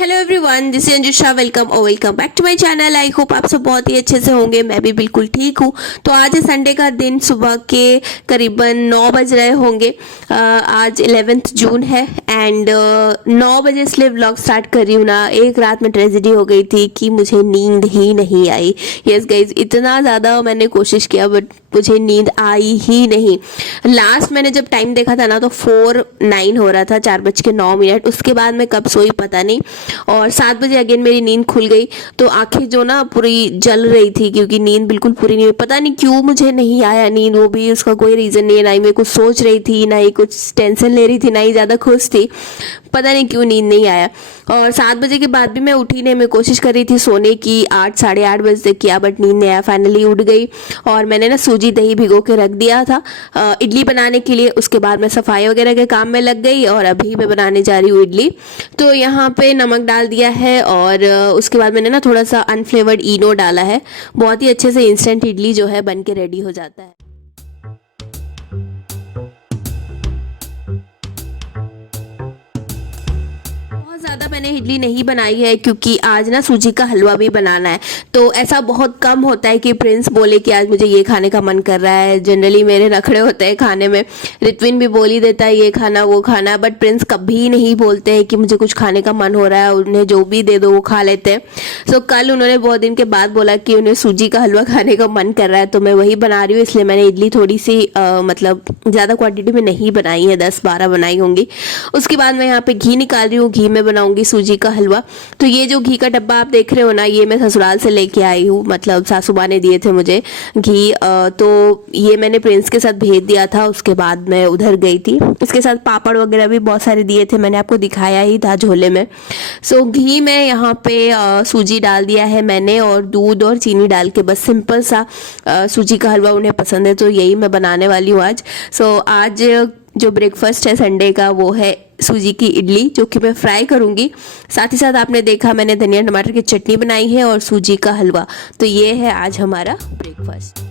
Hello everyone, this is Anjusha. Welcome back to my channel. I hope आप सब बहुत ही अच्छे से होंगे। मैं भी बिल्कुल ठीक हूँ। तो आज है संडे का दिन, सुबह के करीबन 9 बज रहे होंगे। आज 11 जून है एंड 9 बजे इसलिए व्लॉग स्टार्ट कर रही हूँ ना। एक रात में ट्रेजेडी हो गई थी कि मुझे नींद ही नहीं आई। यस गाइज, इतना ज़्यादा मैंने कोशिश किया बट मुझे नींद आई ही नहीं। लास्ट मैंने जब टाइम देखा था ना तो 4:09 हो रहा था, 4:09। उसके बाद मैं कब सोई पता नहीं। और 7 बजे अगेन मेरी नींद खुल गई। तो आंखें जो ना पूरी जल रही थी क्योंकि नींद बिल्कुल पूरी नहीं हुई। पता नहीं क्यों मुझे नहीं आया नींद, वो भी उसका कोई रीज़न नहीं है। ना ही मैं कुछ सोच रही थी, ना ही कुछ टेंशन ले रही थी, ना ही ज़्यादा खुश थी। पता नहीं क्यों नींद नहीं आया। और 7 बजे के बाद भी मैं उठी नहीं। मैं कोशिश कर रही थी सोने की 8 साढ़े 8 बजे तक किया बट नींद नहीं आया। फाइनली उठ गई और मैंने ना सूजी दही भिगो के रख दिया था इडली बनाने के लिए। उसके बाद मैं सफाई वगैरह के काम में लग गई और अभी मैं बनाने जा रही हूँ इडली। तो यहाँ पे नमक डाल दिया है और उसके बाद मैंने ना थोड़ा सा अनफ्लेवर्ड इनो डाला है। बहुत ही अच्छे से इंस्टेंट इडली जो है बन के रेडी हो जाता है। ज़्यादा मैंने इडली नहीं बनाई है क्योंकि आज ना सूजी का हलवा भी बनाना है। तो ऐसा बहुत कम होता है कि प्रिंस बोले कि आज मुझे ये खाने का मन कर रहा है। जनरली मेरे नखड़े होते हैं खाने में। रित्विन भी बोल ही देता है ये खाना वो खाना, बट प्रिंस कभी नहीं बोलते हैं कि मुझे कुछ खाने का मन हो रहा है। उन्हें जो भी दे दो वो खा लेते हैं। सो कल उन्होंने बहुत दिन के बाद बोला कि उन्हें सूजी का हलवा खाने का मन कर रहा है, तो मैं वही बना रही हूँ। इसलिए मैंने इडली थोड़ी सी मतलब ज़्यादा क्वांटिटी में नहीं बनाई है, 10-12 बनाई होंगी। उसके बाद मैं यहाँ पे घी निकाल रही हूँ। घी में बनाऊंगी सूजी का हलवा। तो ये जो घी का डब्बा आप देख रहे हो ना, ये मैं ससुराल से लेके आई हूँ। मतलब सासू माँ ने दिए थे मुझे घी। तो ये मैंने प्रिंस के साथ भेज दिया था। उसके बाद मैं उधर गई थी। इसके साथ पापड़ वगैरह भी बहुत सारे दिए थे, मैंने आपको दिखाया ही था झोले में। सो घी में यहाँ पे सूजी डाल दिया है मैंने और दूध और चीनी डाल के, बस सिंपल सा सूजी का हलवा उन्हें पसंद है तो यही मैं बनाने वाली हूँ आज। सो आज जो ब्रेकफास्ट है संडे का वो है सूजी की इडली, जो कि मैं फ्राई करूंगी। साथ ही साथ आपने देखा मैंने धनिया टमाटर की चटनी बनाई है और सूजी का हलवा। तो ये है आज हमारा breakfast.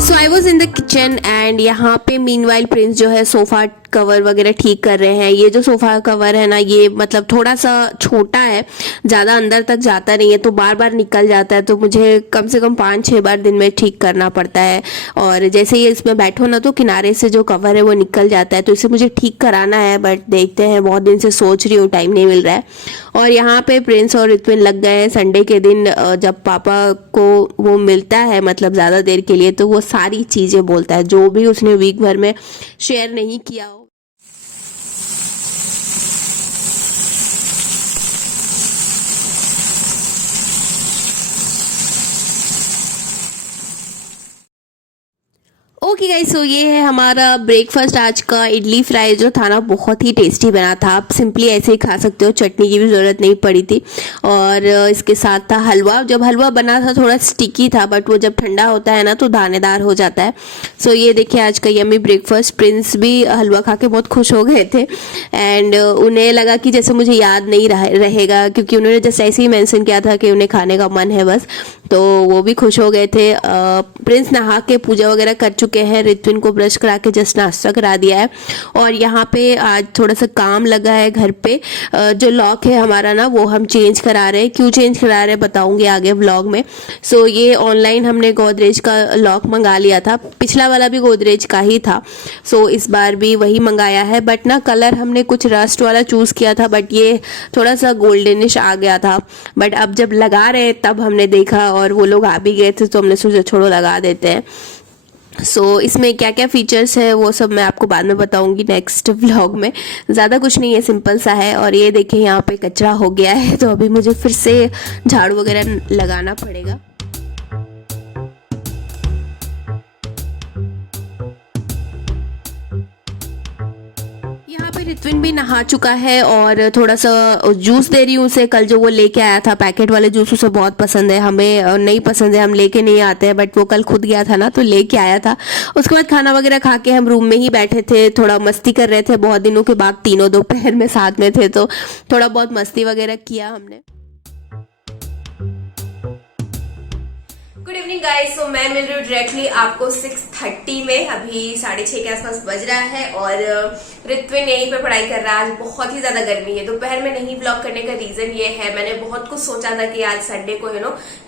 So I was in the kitchen and यहाँ पे मीनवाइल प्रिंस जो है सोफा कवर वगैरह ठीक कर रहे हैं। ये जो सोफा कवर है ना, ये मतलब थोड़ा सा छोटा है, ज़्यादा अंदर तक जाता नहीं है, तो बार बार निकल जाता है। तो मुझे कम से कम 5-6 बार दिन में ठीक करना पड़ता है। और जैसे ही इसमें बैठो ना तो किनारे से जो कवर है वो निकल जाता है, तो इसे मुझे ठीक कराना है। बट देखते हैं, बहुत दिन से सोच रही हूँ, टाइम नहीं मिल रहा है। और यहाँ पे प्रिंस और रित्विन लग गए हैं संडे के दिन। जब पापा को वो मिलता है मतलब ज़्यादा देर के लिए, तो वो सारी चीज़ें बोलता है जो भी उसने वीक भर में शेयर नहीं किया हो। ओके गाइस, सो ये है हमारा ब्रेकफास्ट आज का। इडली फ्राई जो था ना बहुत ही टेस्टी बना था। आप सिंपली ऐसे ही खा सकते हो, चटनी की भी ज़रूरत नहीं पड़ी थी। और इसके साथ था हलवा। जब हलवा बना था थोड़ा स्टिकी था, बट वो जब ठंडा होता है ना तो दानेदार हो जाता है। सो ये देखिए आज का यम्मी ब्रेकफास्ट। प्रिंस भी हलवा खा के बहुत खुश हो गए थे एंड उन्हें लगा कि जैसे मुझे याद नहीं रहेगा, क्योंकि उन्होंने जस्ट ऐसे ही मेंशन किया था कि उन्हें खाने का मन है बस। तो वो भी खुश हो गए थे। प्रिंस नहा के पूजा वगैरह कर चुके हैं। रित्विन को ब्रश करा के जस्ट नाश्ता करा दिया है। और यहाँ पे आज थोड़ा सा काम लगा है घर पे। जो लॉक है हमारा ना वो हम चेंज करा रहे हैं। क्यों चेंज करा रहे हैं बताऊंगी आगे व्लॉग में। सो ये ऑनलाइन हमने गोदरेज का लॉक मंगा लिया था। पिछला वाला भी गोदरेज का ही था, सो इस बार भी वही मंगाया है। बट ना कलर हमने कुछ रस्ट वाला चूज़ किया था, बट ये थोड़ा सा गोल्डनिश आ गया था। बट अब जब लगा रहे तब हमने देखा और वो लोग आ भी गए थे, तो हमने सोचा छोड़ो लगा देते हैं। सो इसमें क्या क्या फीचर्स है वो सब मैं आपको बाद में बताऊंगी नेक्स्ट व्लॉग में। ज़्यादा कुछ नहीं है, सिंपल सा है। और ये देखिए यहाँ पे कचरा हो गया है, तो अभी मुझे फिर से झाड़ू वगैरह लगाना पड़ेगा। ऋत्विन भी नहा चुका है और थोड़ा सा जूस दे रही हूँ उसे। कल जो वो लेके आया था पैकेट वाले जूस उसे बहुत पसंद है, हमें नहीं पसंद है, हम लेके नहीं आते हैं, बट वो कल खुद गया था ना तो लेके आया था। उसके बाद खाना वगैरह खा के हम रूम में ही बैठे थे, थोड़ा मस्ती कर रहे थे। बहुत दिनों के बाद तीनों दोपहर में साथ में थे तो थोड़ा बहुत मस्ती वगैरह किया हमने। Good evening guys. सो मैं मिल रही हूँ डायरेक्टली आपको 6:30 में, अभी 6:30 के आसपास बज रहा है और ऋत्विन यहीं पे पढ़ाई कर रहा है। आज बहुत ही ज्यादा गर्मी है। दोपहर में नहीं व्लॉग करने का रीजन ये है, मैंने बहुत कुछ सोचा था कि आज संडे को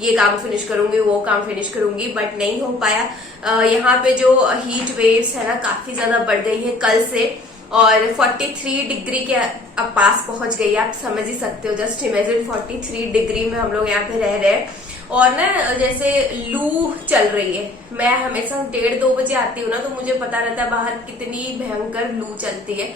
ये काम फिनिश करूंगी वो काम फिनिश करूंगी, बट नहीं हो पाया। यहाँ पे जो हीट वेव्स है ना काफी ज्यादा बढ़ गई है कल से और 43 डिग्री के अब पास पहुंच गई है। आप समझ ही सकते हो, जस्ट इमेजिन 43 डिग्री में हम लोग यहाँ पे रह रहे हैं और ना जैसे लू चल रही है। मैं हमेशा 1:30-2 बजे आती हूँ ना तो मुझे पता रहता है बाहर कितनी भयंकर लू चलती है।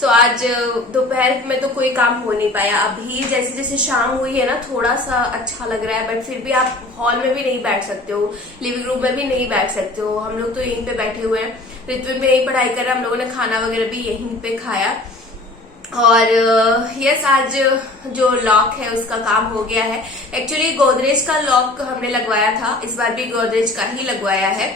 सो आज दोपहर में तो कोई काम हो नहीं पाया। अभी जैसे जैसे शाम हुई है ना थोड़ा सा अच्छा लग रहा है, बट फिर भी आप हॉल में भी नहीं बैठ सकते हो, लिविंग रूम में भी नहीं बैठ सकते हो। हम लोग तो यहीं पे बैठे हुए हैं, ऋत्विन भी यहीं पढ़ाई कर रहा है, हम लोगों ने खाना वगैरह भी यहीं पे खाया। और यस आज जो लॉक है उसका काम हो गया है। एक्चुअली गोदरेज का लॉक हमने लगवाया था, इस बार भी गोदरेज का ही लगवाया है।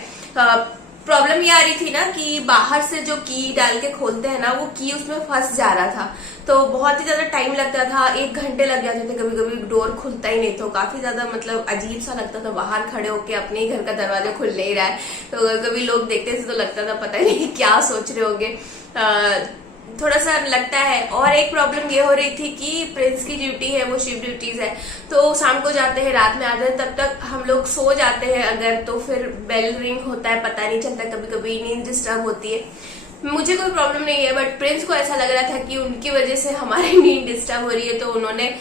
प्रॉब्लम ये आ रही थी ना कि बाहर से जो की डाल के खोलते हैं ना वो की उसमें फंस जा रहा था, तो बहुत ही ज्यादा टाइम लगता था, 1 घंटे लग जाते थे, कभी कभी डोर खुलता ही नहीं। तो काफी ज्यादा मतलब अजीब सा लगता था बाहर खड़े होके, अपने ही घर का दरवाजा खुल नहीं रहा है। तो कभी लोग देखते थे तो लगता था पता नहीं क्या सोच रहे होंगे, थोड़ा सा लगता है। और एक प्रॉब्लम ये हो रही थी कि प्रिंस की ड्यूटी है वो शिफ्ट ड्यूटीज है, तो शाम को जाते हैं रात में आते हैं, तब तक हम लोग सो जाते हैं अगर, तो फिर बेल रिंग होता है पता नहीं चलता, कभी कभी नींद डिस्टर्ब होती है। मुझे कोई प्रॉब्लम नहीं है, बट प्रिंस को ऐसा लग रहा था कि उनकी वजह से हमारी नींद डिस्टर्ब हो रही है, तो उन्होंने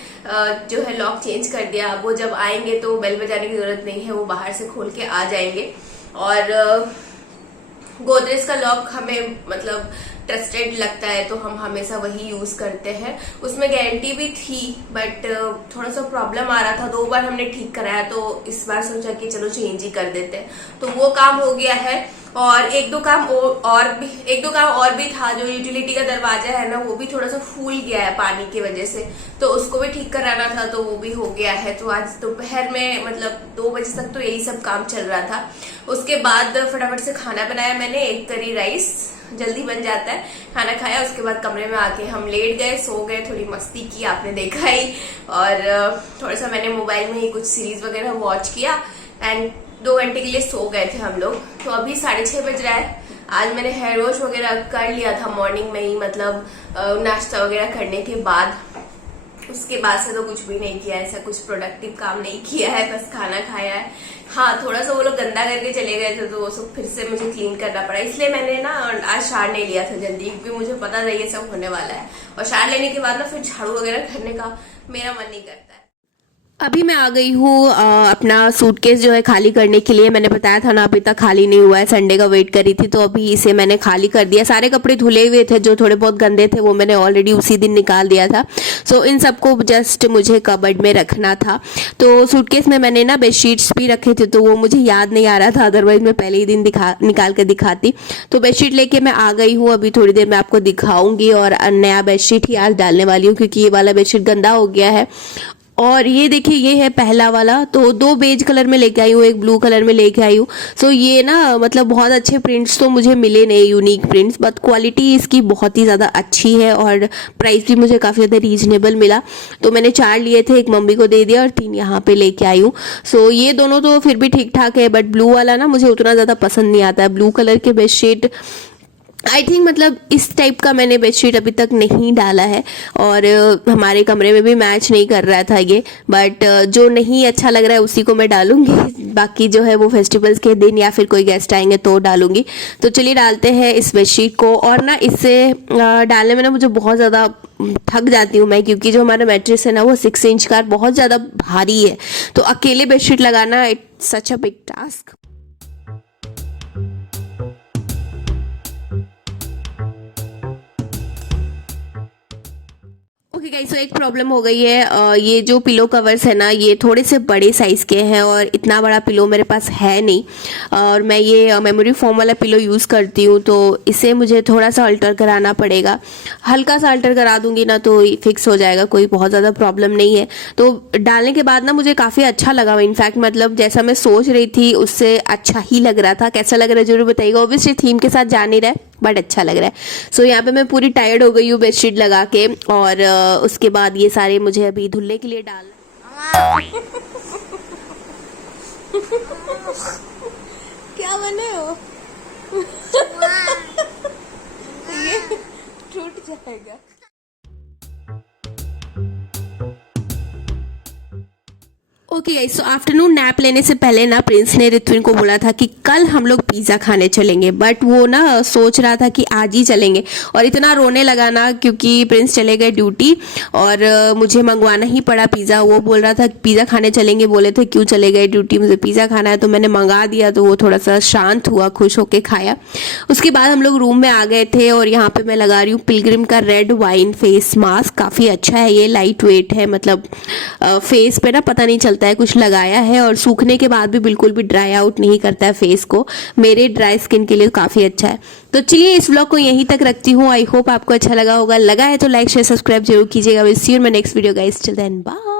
जो है लॉक चेंज कर दिया। वो जब आएंगे तो बेल बजाने की जरूरत नहीं है, वो बाहर से खोल के आ जाएंगे। और गोदरेज का लॉक हमें मतलब ट्रस्टेड लगता है तो हम हमेशा वही यूज करते हैं। उसमें गारंटी भी थी, बट थोड़ा सा प्रॉब्लम आ रहा था, 2 बार हमने ठीक कराया, तो इस बार सोचा कि चलो चेंज ही कर देते हैं। तो वो काम हो गया है और एक दो काम और भी था। जो यूटिलिटी का दरवाजा है ना वो भी थोड़ा सा फूल गया है पानी की वजह से, तो उसको भी ठीक कराना था, तो वो भी हो गया है। तो आज दोपहर में मतलब 2 बजे तक तो यही सब काम चल रहा था। उसके बाद फटाफट से खाना बनाया मैंने, 1 करी राइस, जल्दी बन जाता है। खाना खाया, उसके बाद कमरे में आके हम लेट गए, सो गए, थोड़ी मस्ती की, आपने देखा ही। और थोड़ा सा मैंने मोबाइल में ही कुछ सीरीज वगैरह वॉच किया एंड 2 घंटे के लिए सो गए थे हम लोग। तो अभी 6:30 बज रहा है। आज मैंने हेयर वॉश वगैरह कर लिया था मॉर्निंग में ही, मतलब नाश्ता वगैरह करने के बाद। उसके बाद से तो कुछ भी नहीं किया, ऐसा कुछ प्रोडक्टिव काम नहीं किया है, बस खाना खाया है। हाँ, थोड़ा सा वो लोग गंदा करके चले गए थे तो वो सब फिर से मुझे क्लीन करना पड़ा, इसलिए मैंने ना आज शार नहीं लिया था जल्दी, क्योंकि मुझे पता था ये सब होने वाला है। और शार लेने के बाद ना फिर झाड़ू वगैरह करने का मेरा मन नहीं करता है। अभी मैं आ गई हूँ अपना सूटकेस जो है खाली करने के लिए। मैंने बताया था ना अभी तक खाली नहीं हुआ है, संडे का वेट करी थी, तो अभी इसे मैंने खाली कर दिया। सारे कपड़े धुले हुए थे, जो थोड़े बहुत गंदे थे वो मैंने ऑलरेडी उसी दिन निकाल दिया था। सो इन सबको जस्ट मुझे कबर्ड में रखना था। तो सूटकेस में मैंने ना बेडशीट्स भी रखे थे, तो वो मुझे याद नहीं आ रहा था, अदरवाइज मैं पहले ही दिन निकाल कर दिखाती। तो बेडशीट लेके मैं आ गई हूँ, अभी थोड़ी देर में आपको दिखाऊंगी और नया बेडशीट ही आज डालने वाली हूँ, क्योंकि ये वाला बेडशीट गंदा हो गया है। और ये देखिए, ये है पहला वाला, तो 2 बेज कलर में लेके आई हूँ, एक ब्लू कलर में लेके आई हूँ। सो ये ना मतलब बहुत अच्छे प्रिंट्स तो मुझे मिले नहीं, यूनिक प्रिंट्स, बट क्वालिटी इसकी बहुत ही ज़्यादा अच्छी है और प्राइस भी मुझे काफ़ी ज़्यादा रीजनेबल मिला। तो मैंने 4 लिए थे, एक मम्मी को दे दिया और 3 यहाँ पे लेके आई हूँ। सो ये दोनों तो फिर भी ठीक ठाक है, बट ब्लू वाला ना मुझे उतना ज़्यादा पसंद नहीं आता है। ब्लू कलर के बेडशीट आई थिंक मतलब इस टाइप का मैंने बेडशीट अभी तक नहीं डाला है और हमारे कमरे में भी मैच नहीं कर रहा था ये, बट जो नहीं अच्छा लग रहा है उसी को मैं डालूंगी। बाकी जो है वो फेस्टिवल्स के दिन या फिर कोई गेस्ट आएंगे तो डालूंगी। तो चलिए डालते हैं इस बेडशीट को। और ना इससे डालने में ना मुझे बहुत ज़्यादा थक जाती हूँ मैं, क्योंकि जो हमारा मैट्रेस है ना वो 6 इंच का बहुत ज़्यादा भारी है, तो अकेले बेडशीट लगाना it's such a big task. Okay guys, तो एक प्रॉब्लम हो गई है। ये जो पिलो कवर्स है ना, ये थोड़े से बड़े साइज़ के हैं और इतना बड़ा पिलो मेरे पास है नहीं। और मैं ये मेमोरी फोम वाला पिलो यूज़ करती हूँ, तो इसे मुझे थोड़ा सा अल्टर कराना पड़ेगा। हल्का सा अल्टर करा दूंगी ना तो फिक्स हो जाएगा, कोई बहुत ज़्यादा प्रॉब्लम नहीं है। तो डालने के बाद ना मुझे काफ़ी अच्छा लगा। इनफैक्ट मतलब जैसा मैं सोच रही थी उससे अच्छा ही लग रहा था। कैसा लग रहा है जरूर बताइएगा। ऑब्वियसली थीम के साथ जा नहीं रहा है बट अच्छा लग रहा है। सो यहाँ पे मैं पूरी टायर्ड हो गई हूँ बेडशीट लगा के, और उसके बाद ये सारे मुझे अभी धुलने के लिए डाल। क्या बने हो? ये टूट जाएगा। ओके गाइस, सो आफ्टरनून नैप लेने से पहले ना प्रिंस ने ऋत्विन को बोला था कि कल हम लोग पिज़्ज़ा खाने चलेंगे, बट वो ना सोच रहा था कि आज ही चलेंगे। और इतना रोने लगा ना क्योंकि प्रिंस चले गए ड्यूटी और मुझे मंगवाना ही पड़ा पिज़्ज़ा। वो बोल रहा था पिज़्ज़ा खाने चलेंगे, बोले थे क्यों चले गए ड्यूटी, मुझे पिज़्ज़ा खाना है। तो मैंने मंगा दिया तो वो थोड़ा सा शांत हुआ, खुश होके खाया। उसके बाद हम लोग रूम में आ गए थे और यहाँ पे मैं लगा रही हूँ पिलग्रिम का रेड वाइन फेस मास्क। काफ़ी अच्छा है ये, लाइट वेट है, मतलब फेस पे ना पता नहीं चलता है कुछ लगाया है, और सूखने के बाद भी बिल्कुल भी ड्राई आउट नहीं करता है फेस को। मेरे ड्राई स्किन के लिए काफ़ी अच्छा है। तो चलिए इस व्लॉग को यहीं तक रखती हूँ। आई होप आपको अच्छा लगा होगा। लगा है तो लाइक शेयर सब्सक्राइब जरूर कीजिएगा। Will see you in my next video guys, till then bye.